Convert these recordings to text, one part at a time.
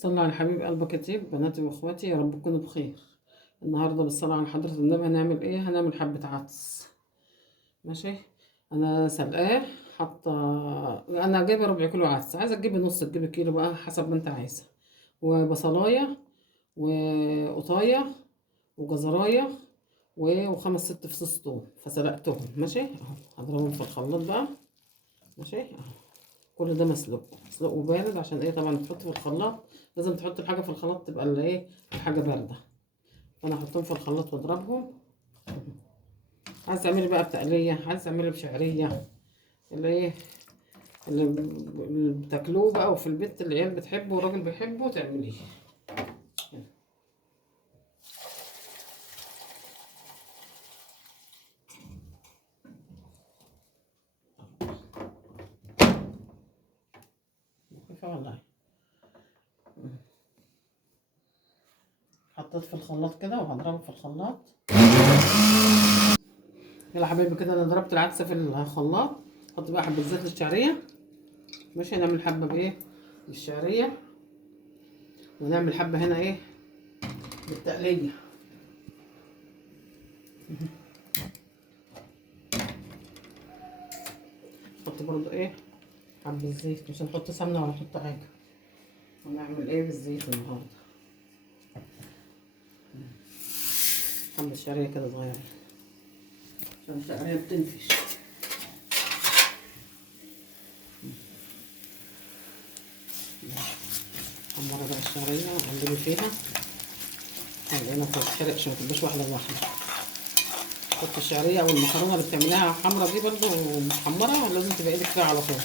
صلى على حبيب قلبك يطيب بناتي واخواتي، يا رب تكونوا بخير. النهارده بالصلاة على حضرة النبي هنعمل ايه؟ هنعمل حبة عدس. ماشي. انا سلقاه. حاطه. انا جايبه ربع كيلو عدس، عايزه تجيبي نص تجيبي كيلو بقى حسب ما انت عايزه. وبصلايه وقطايه وجزرايه وخمس ست فصوص توم، فسلقتهم. ماشي اهو. هضربهم في الخلاط بقى. ماشي اهو. كل ده مسلوق وبارد، عشان ايه؟ طبعا تحط في الخلاط لازم تحط الحاجه في الخلاط تبقى اللي ايه، الحاجه بارده. انا هحطهم في الخلاط واضربهم. عايز تعملي بقى بتقليه، عايز تعملي بشعريه، اللي ايه، اللي بتاكلوه بقى وفي البيت العيال بتحبه والراجل بيحبه تعمليه. خفيفه والله. حطيت في الخلاط كده وهضربه في الخلاط. يلا حبايبي كده انا ضربت العدسه في الخلاط. حط بقى حبه زيت للشعريه. ماشي. هنعمل حبه بايه؟ للشعريه. ونعمل حبه هنا ايه؟ بالتقليه. نحط برضو ايه؟ حبه زيت، مش هنحط سمنه ولا نحط حاجه. ونعمل ايه بالزيت النهارده؟ حبه شعريه كده صغيره عشان الشعريه بتنفش. حمرة بقى الشعريه وقلبي فيها. خلينا ما تتحرقش، ما تبقاش واحده بواحده. حط الشعريه او المكرونه اللي بتعمليها حمرا دي برضو محمره، لازم تبقى ايدك فيها على طول.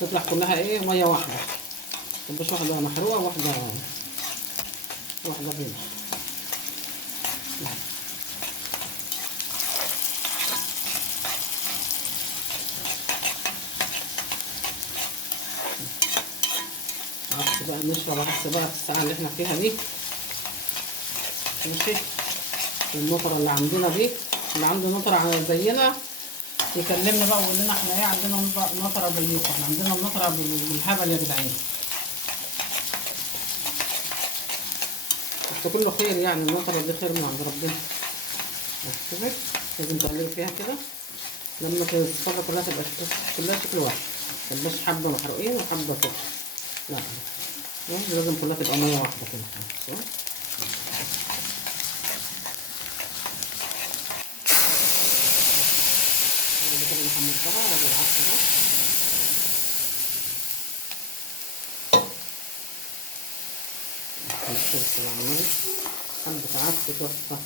تطلع كلها ايه، ميه واحده. ما تبقاش واحده محروقه واحده بيضه. عدس بقى، نشرب عدس بقى في الساعه اللي احنا فيها دي. ماشي. النطره اللي عندنا دي، اللي عنده نطره زينا يكلمنا بقى ويقول لنا احنا ايه عندنا نطره زيكم. احنا عندنا النطره بالهبل يا جدعان. بس كله خير يعني، النطره دي خير من عند ربنا. شوفي، لازم تقلبي فيها كده لما الصفرة كلها تبقى كلها شكل واحد. متبقاش حبة محروقين وحبة كده، لا. لازم كلها تبقى مية واحدة كده. بعد كده انا حمرتها على العدس ده. بس بعمله حبة عدس تحفة.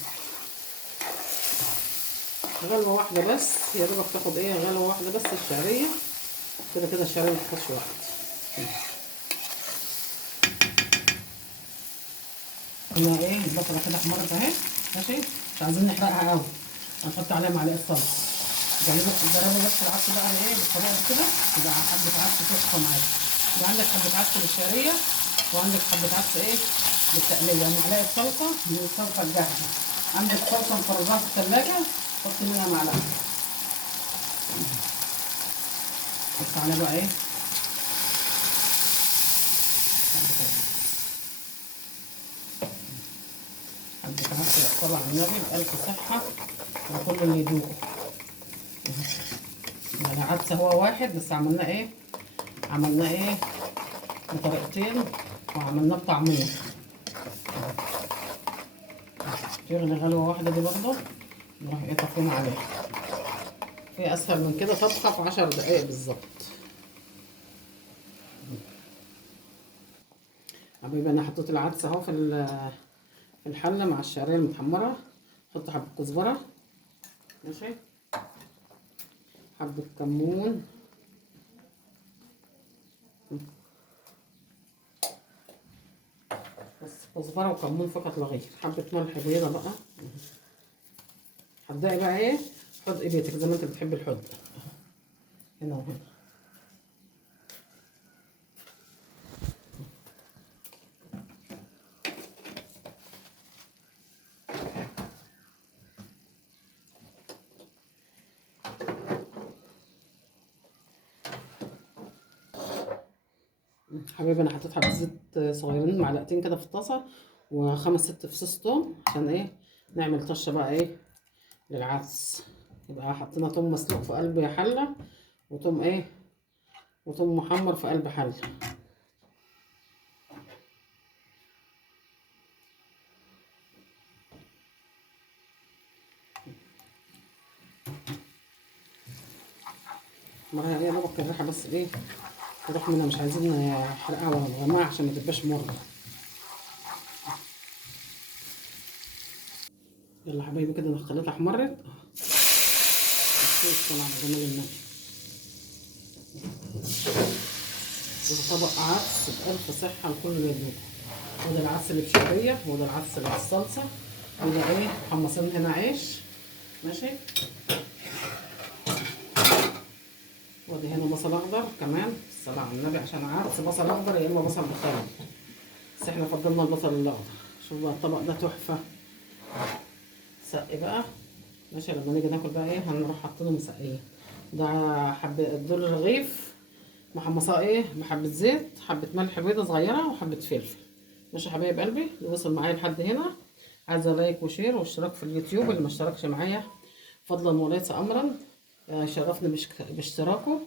غلوة واحدة بس يا دوبك تاخد ايه، غلوة واحدة بس الشعرية. كده كده الشعرية متاخدش وقت. هنا ايه، البصلة كده احمرت اهي. ماشي. مش عايزين نحرقها قوي، هنحط عليها معلقة صلصة. جربوا بس العدس بقى ايه بالطريقة دي كده، يبقى حبة عدس تحفة معاك. يبقى عندك حبة عدس بالشعرية، وعندك حبة عدس ايه بالتقلية، ومعلقة صلصة من الصلصة الجاهزة. عندك صلصة مفرزاها في التلاجة، حط منها معلقة. حط عليها بقى ايه، حبة عدس طبعا النبي بألف صحة وكل اللي يدوقه. يعني عدس هو واحد بس عملناه ايه، عملناه ايه بطريقتين، وعملناه بطعمين. تغلي غلوة واحدة دي برضه، نروح ايه طافيين عليها. في اسهل من كده طبخة في 10 دقايق بالظبط. حبيبي انا حطيت العدس اهو في الحلة مع الشعرية المتحمرة. حط حبة كزبرة. ماشي. حبة كمون. بس كزبرة وكمون فقط لا غير. حبة ملح بيضة بقى. هتبدأي بقى ايه، حدقي بيتك زي ما انت بتحبي الحدق. هنا وهنا. حبايبي انا حطيت حبه زيت صغيرين معلقتين كده في الطاسه، وخمس ست فصوص توم، عشان ايه؟ نعمل طشه بقى ايه للعدس. يبقى حطينا توم مسلوق في قلب حله، وتوم ايه، وتوم محمر في قلب حله. مرة ايه دوبك الريحه بس ايه تروح منها، مش عايزين حرقها ولا نغمقها عشان ما تبقاش مره. يلا حبايبي كده انا خليتها احمرت. الصوص طلع على جمال النبي. وده طبق عدس بألف صحة لكل اللي يدوق. وده العدس اللي بشعرية، وده العدس اللي بالصلصة، وده ايه محمصين هنا عيش. ماشي. وادي هنا بصل اخضر كمان، الصلاة على النبي، عشان عدس بصل اخضر يا اما بصل بخير، بس احنا فضلنا البصل الاخضر. شوف بقى الطبق ده تحفة. سقي بقى. ماشي. لما نيجي ناكل بقى ايه هنروح حاطينه مسقيه. ده حبة دول رغيف محمصاه ايه بحبة زيت، حبة ملح بيضة صغيرة، وحبة فلفل. ماشي يا حبايب قلبي، اللي وصل معايا لحد هنا عايزة لايك وشير واشتراك في اليوتيوب، اللي ما اشتركش معايا فضلا وليس امرا يشرفني باشتراكه،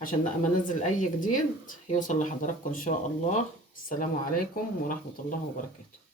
عشان لما ننزل اي جديد يوصل لحضراتكم ان شاء الله. السلام عليكم ورحمة الله وبركاته.